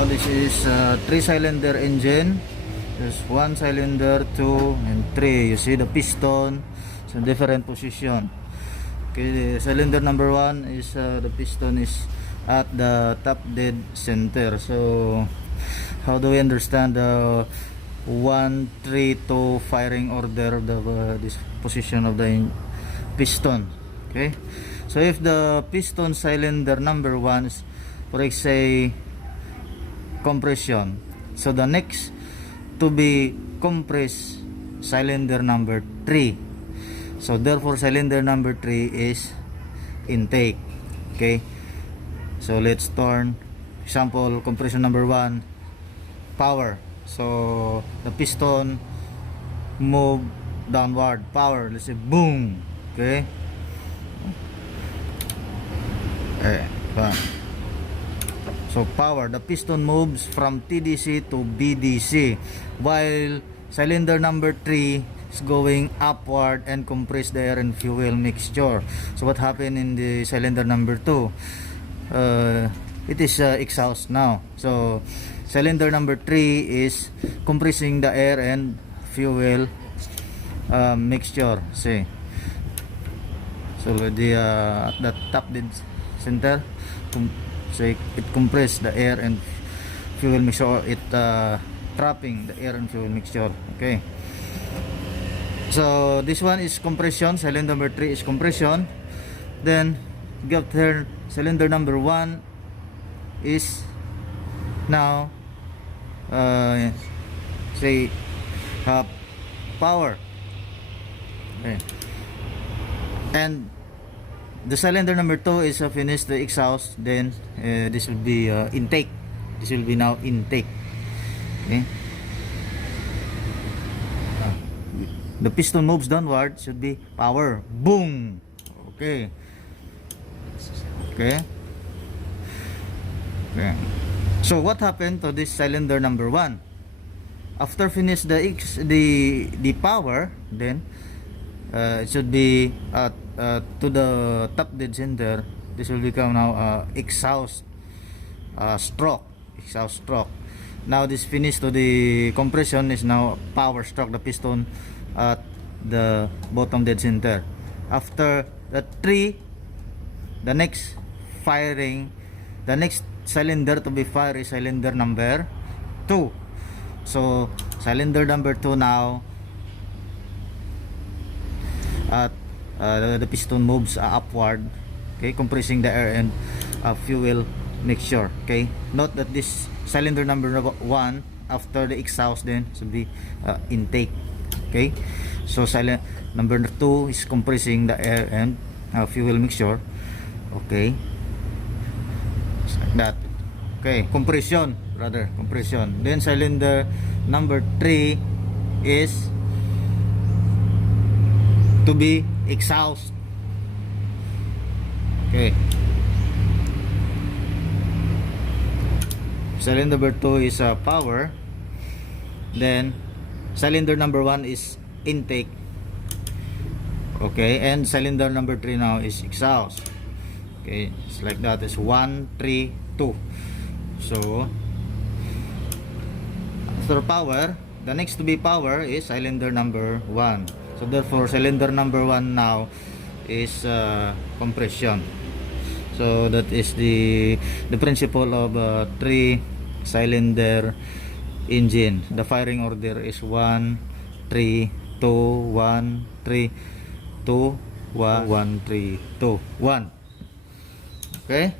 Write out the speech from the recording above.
Now this is 3-cylinder engine. There's 1 cylinder, 2 and 3. You see the piston, it's in different position. Okay, the cylinder number 1 is the piston is at the top dead center. So how do we understand the 1, 3, 2 firing order of the this position of the piston? Okay, so if the piston cylinder number 1 is, for say, compression, so the next to be compressed cylinder number 3, so therefore cylinder number 3 is intake. Okay, so let's turn example compression number 1, power. So the piston move downward, power, let's say boom. Okay, so power, the piston moves from TDC to BDC, while cylinder number 3 is going upward and compress the air and fuel mixture. So what happened in the cylinder number 2? It is exhaust now. So cylinder number 3 is compressing the air and fuel mixture. See, so the top dead center, so it compress the air and fuel mixture, or it trapping the air and fuel mixture. Okay, so this one is compression, cylinder number 3 is compression. Then get here, cylinder number 1 is now say power. Okay, and the cylinder number 2 is finished the exhaust. Then this will be intake. This will be now intake. Okay, the piston moves downward, should be power, boom. Okay, okay, okay. So what happened to this cylinder number 1? After finish the power, then it should be to the top dead center. This will become now exhaust stroke. Exhaust stroke. Now this finish to the compression is now power stroke, the piston at the bottom dead center. After the 3, the next firing, the next cylinder to be fired is cylinder number 2. So cylinder number 2 now, at the piston moves upward, okay, compressing the air and fuel mixture. Okay, note that this cylinder number 1 after the exhaust then should be intake. Okay, so cylinder number 2 is compressing the air and fuel mixture. Okay, just like that. Okay, compression, rather compression. Then cylinder number 3 is to be exhaust. Okay, cylinder number 2 is power. Then cylinder number 1 is intake. Okay, and cylinder number 3 now is exhaust. Okay, it's like that. It's 1, 3, 2. So after power, the next to be power is cylinder number 1. So therefore cylinder number 1 now is compression. So that is the principle of 3-cylinder engine. The firing order is 1, 3, 2, 1, 3, 2, 1, 1, 3, 2, 1. Okay.